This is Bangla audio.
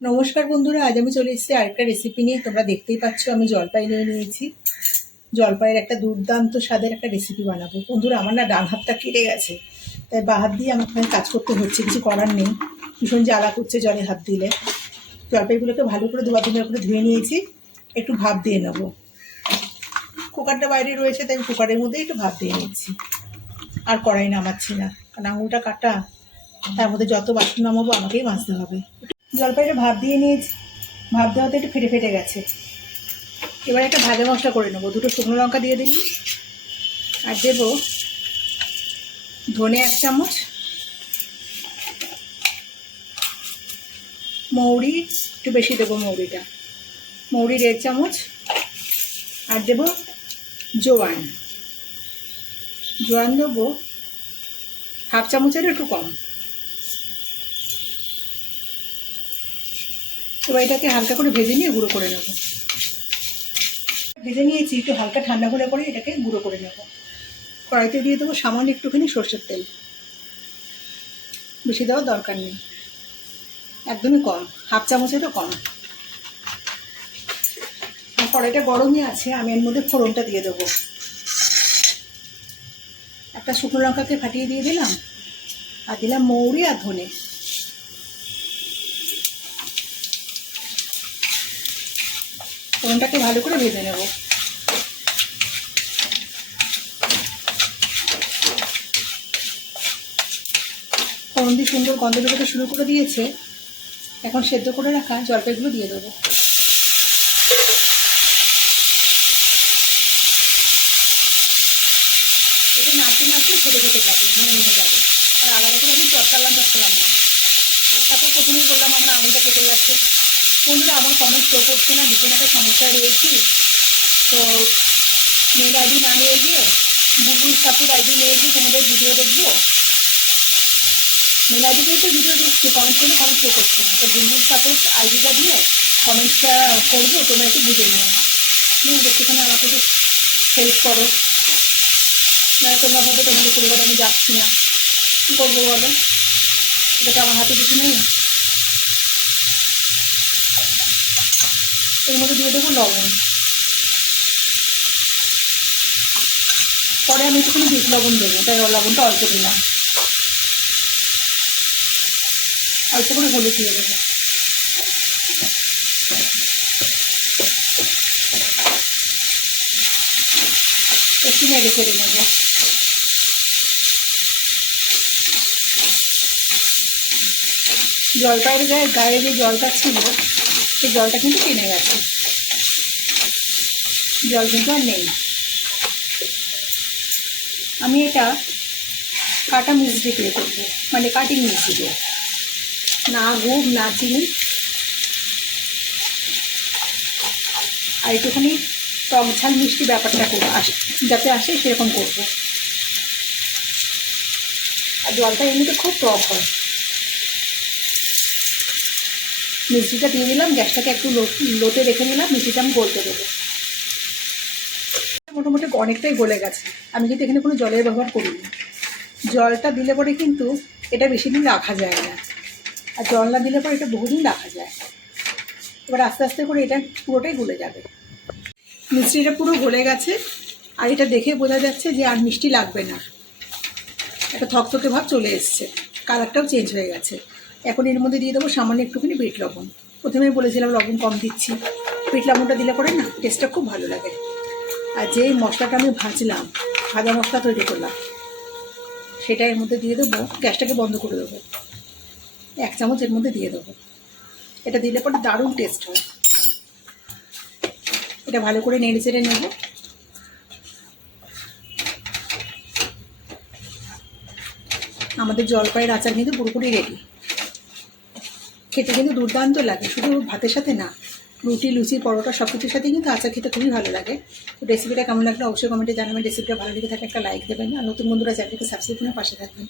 নমস্কার বন্ধুরা, আজ আমি চলে এসেছি আরেকটা রেসিপি নিয়ে। তোমরা দেখতেই পাচ্ছ, আমি জলপাই নিয়ে নিয়েছি। জলপাইয়ের একটা দুর্দান্ত স্বাদের একটা রেসিপি বানাবো। বন্ধুরা, আমার না ডান হাতটা কেটে গেছে। তাই বা হাত দিয়ে আমাকে কাজ করতে হচ্ছে, কিছু করার নেই। ভীষণ জ্বালা করছে জলে হাত দিলে। জলপাইগুলোকে ভালো করে দুবার তিনবার করে ধুয়ে নিয়েছি। একটু ভাপ দিয়ে নেব। কুকারটা বাইরে রয়েছে, তাই কুকারের মধ্যে একটু ভাপ দিয়ে নিচ্ছি। আর কড়াই নামাচ্ছি না, কারণ আঙুলটা কাটা, তার মধ্যে যত বাসন নামাবো, আমাকেই মাজতে হবে। জলপাইটা ভাপ দিয়ে নিয়েছি। ভাপ দেওয়াতে একটু ফেটে ফেটে গেছে। এবার একটা ভাজা মশলা করে নেব। দুটো শুকনো লঙ্কা দিয়ে দিলাম। আর দেবো ধনে এক চামচ, মৌরি, একটু বেশি দেবো মৌরিটা। মৌরি দেড় চামচ, আর দেবো জোয়ান। জোয়ান দেবো হাফ চামচের একটু কম। এবার এটাকে হালকা করে ভেজে নিয়ে গুঁড়ো করে নেব। ভেজে নিয়েছি, একটু হালকা ঠান্ডা করে করে এটাকে গুঁড়ো করে নেব। কড়াইতে দিয়ে দেবো সামান্য একটুখানি সর্ষের তেল। বেশি দেওয়ার দরকার নেই। একদমই কম, হাফ চামচেরও কম। কড়াইটা গরমই আছে, আমি এর মধ্যে ফোড়নটা দিয়ে দেবো। একটা শুকনো লঙ্কাকে ফাটিয়ে দিয়ে দিলাম, আর দিলাম মৌরি আর ধনে। ফোড়নটাকে ভালো করে ভেজে নেব। ফোড়ন দিয়ে সুন্দর গন্ধ বেরোতে শুরু করে দিয়েছে। এখন সেদ্ধ করে রাখা জলপাইগুলো দিয়ে দেবো। এটা নাড়তে নাড়তে ফেটে ফেটে যাবে ভেঙে ভেঙে যাবে আর আলাদা করে আমি চটকালাম চটকালাম না। তারপর প্রথমেই বললাম আমার আঙুলটা কেটে যাচ্ছে। বন্ধুরা আমার কমেন্ট শো করছে না ভীষণ একটা সমস্যা রয়েছি। তো মেল আইডি না নিয়ে গিয়ে বুলবুল সাপুর আইডি নিয়ে গিয়ে তোমাদের ভিডিও দেখব। মেল আইডিতেই তো ভিডিও দেখছি কমেন্ট করলে কমেন্ট শো করছে না। তো বুলবুল সাপুর আইডিটা দিয়ে কমেন্টসটা করব, তোমরা একটু বুঝে নিও। প্লিজ একটুখানি আমাকে একটু হেল্প করো। না, তোমরা ভাবে তোমাদের পরিবারে আমি যাচ্ছি না। কী করব বলো? এটা তো আমার হাতে কিছু নেই? এর মধ্যে দিয়ে দেবো লবণ। পরে আমি একটুখানি বিট লবণ দেবো, তাই লবণটা অল্প দিলাম। অল্প করে হলুদ দিয়ে দেবো। একটু নেড়ে চেড়ে নেব। জলপাইয়ের গায়ে গায়ে যে জলটা ছিল সেই জলটা কিন্তু টেনে গেছে। জল কিন্তু আর নেই। আমি এটা কাটা মিষ্টি দিয়ে করব মানে কাটিং মিষ্টি দিয়ে। না গুড়, না চিনি। আর একটুখানি টক ঝাল মিষ্টি ব্যাপারটা করব যাতে আসে সেরকম করব। আর জলটা এমনিতে খুব টক হয়। মিষ্টিটা দিয়ে দিলাম, গ্যাসটাকে একটু লোতে রেখে নিলাম, মিষ্টিটা আমি গলতে দেবো। মোটামুটি অনেকটাই গলে গেছে। আমি কিন্তু এখানে কোনো জলের ব্যবহার করিনি। জলটা দিলে পরে কিন্তু এটা বেশি দিন রাখা যায় না। আর জল না দিলে পরে এটা বহুদিন রাখা যায়। এবার আস্তে আস্তে করে এটা পুরোটাই গলে যাবে। মিষ্টিটা পুরো গলে গেছে। আর এটা দেখে বোঝা যাচ্ছে যে আর মিষ্টি লাগবে না। একটা থকথকে ভাব চলে এসছে। কালারটাও চেঞ্জ হয়ে গেছে। এখন এর মধ্যে দিয়ে দেবো সামান্য একটুখানি বিট লবণ। প্রথমেই বলেছিলাম লবণ কম দিচ্ছি। বিট লবণটা দিলে পরে না টেস্টটা খুব ভালো লাগে। আর যে মশলাটা আমি ভাজলাম, ভাজা মশলা তৈরি করলাম, সেটা এর মধ্যে দিয়ে দেবো, গ্যাসটাকে বন্ধ করে দেবো। এক চামচ এর মধ্যে দিয়ে দেবো। এটা দিলে পরে দারুণ টেস্ট হয়। এটা ভালো করে নেড়ে চেড়ে নেব। আমাদের জলপাইয়ের আচার কিন্তু পুরোপুরি রেডি খেতে কিন্তু দুর্দান্ত লাগে। শুধু ভাতের সাথে না, রুটি, লুচি, পরোটা সব কিছুর সাথে কিন্তু আচার খেতে খুবই ভালো লাগে। তো রেসিপিটা কেমন লাগল অবশ্যই কমেন্টে জানাবেন। রেসিপিটা ভালো লেগে থাকে একটা লাইক দেবেন। আর নতুন বন্ধুরা চ্যানেলকে সাবস্ক্রাইব করে পাশে থাকবেন।